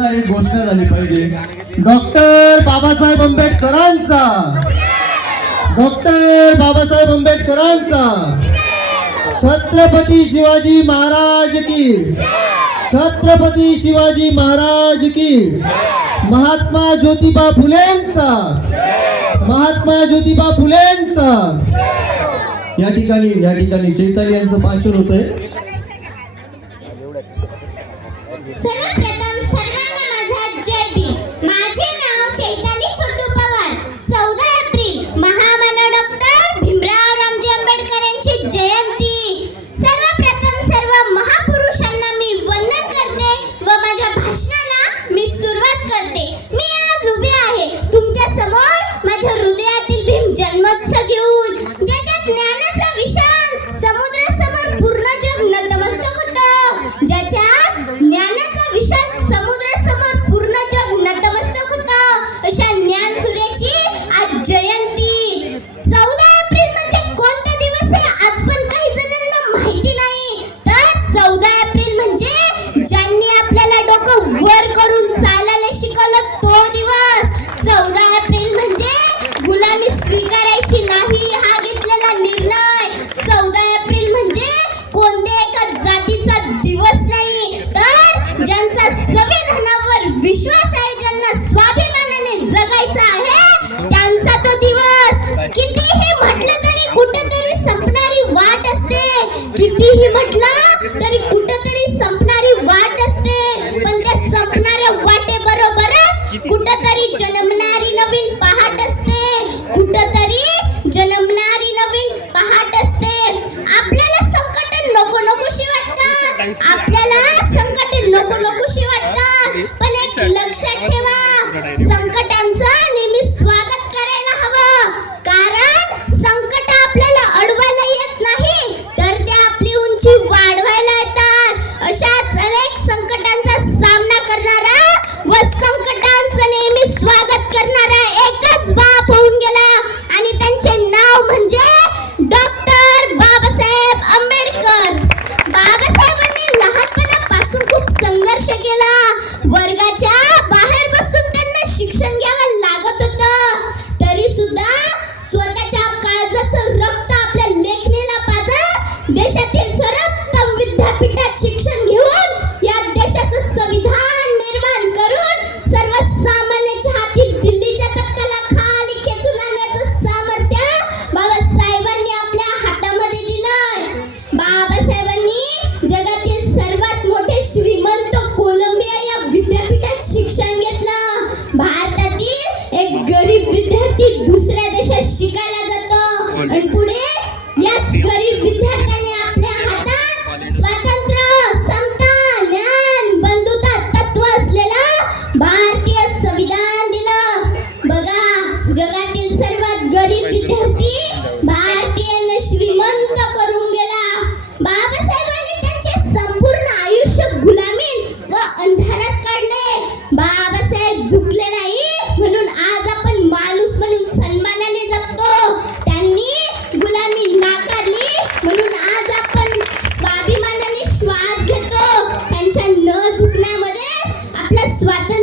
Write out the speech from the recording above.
जोरदार एक घोषणा झाली पाहिजे. डॉक्टर बाबासाहेब आंबेडकरांचा, डॉक्टर बाबासाहेब आंबेडकरांचा, छत्रपती शिवाजी महाराज की, छत्रपती शिवाजी महाराज की, महात्मा ज्योतिबा फुलेंचा, महात्मा ज्योतिबा फुलेंचा. या ठिकाणी चैताली यांचं भाषण होतंय. सर्वप्रथम सर्वांना माझा जय भीम. माझे नाव चैताली छोटू पवार. 14 एप्रिल महामानव डॉक्टर भीमराव रामजी आंबेडकर यांची जयंती. सर्वप्रथम सर्व महापुरुषांना मी वंदन करते व माझ्या भाषणाला मी सुरुवात करते. मी आज उभे आहे तुमच्या समोर माझ्या हृदयातील भीम जन्मोत्सव घेऊन, ज्याच्या ज्ञानाचा विशाल समुद्र समोर पूर्ण जग नतमस्तक होतं, ज्याच्या ज्ञानाचा विशाल समुद्र समोर पूर्ण जग नतमस्तक होतं, अशा ज्ञान सूर्याची आज जयंती. 14 एप्रिल म्हणजे कोणता दिवस आहे आज पण काही जणांना माहिती नाही. तर 14 एप्रिल म्हणजे ज्यांनी आपल्याला डोकं वर करून चालायला शिकवलं तो दिवस. 14 एप्रिल म्हणजे गुलामी स्वीकारायची नाही हा घेतलेला निर्णय. 14 एप्रिल म्हणजे कोणत्या एका जातीचा दिवस नाही, तर ज्यांचा संविधानावर विश्वास आहे, ज्यांना स्वाभिमानाने जगायचं आहे, त्यांचा तो दिवस. कितीही म्हटलं तरी कुठेतरी संपणारी वाट असते, कितीही म्हटलं तरी कुठेतरी संपणारी वाट असते, पण त्या संपणाऱ्या वाटेबरोबरच कुठेतरी जन्मणारी नवीन पहाट असते, कुठेतरी जन्मणारी नवीन पहाट असते. आपल्याला संकट नकोशी वाटतात, आपल्याला संकट नकोशी वाटतात, पण एक लक्षात ठेवा, संकटांचं नेहमी स्वागत करायला हवं. कारण संकट आपल्याला अडवायला येत नाही, तर ते आपली उंची वाढवायला येतात. अशाच अनेक संकटांचा सामना करणारा व संकटांचं नेहमी स्वागत करणारा एकच बाप होऊन गेला आणि त्यांचे नाव म्हणजे डॉक्टर बाबासाहेब आंबेडकर. बाबासाहेबांनी लहानपणापासून खूप संघर्ष केला. वर्गाच्या बाहेर बसून त्यांना शिक्षण घ्यावं लागत होतं, तरी सुद्धा स्वतःच्या काळजाचं रक्त आपल्या लेखणीला पाजत देशातील सर्वोत्तम विद्यापीठात शिक्षण घेऊन या देशाचं संविधान निर्माण करून सर्वसामान्यांच्या हाती दिल्लीच्या तख्ताला खाली खेचून आणण्याचं सामर्थ्य बाबासाहेबांनी आपल्या हातामध्ये दिलंय. बाबासाहेबांनी जगातील सर्वात मोठे श्रीमंत कोलंबिया या विद्यापीठात शिक्षण घेतलं. भारतातील एक गरीब विद्यार्थी दुसऱ्या देशात शिकायला जातो आणि पुढे याच गरीब विद्यार्थ्याने आपल्या हातात स्वातंत्र्य, समता, ज्ञान, बंधुता तत्व असलेलं भारतीय संविधान दिलं. बघा, जगातील सर्वात गरीब विद्यार्थी भारतीयांना श्रीमंत करून गेला. बाबासाहेबांनी त्यांचे संपूर्ण आयुष्य गुलामीत व अंधारात काढले. बाबासाहेब झुकले नाही म्हणून आज आपण माणूस म्हणून सन्मानाने जगतो. त्यांनी गुलामी नाकारली म्हणून आज आपण स्वाभिमानाने श्वास घेतो. त्यांच्या न झुकण्यामध्ये आपलं स्वातंत्र्य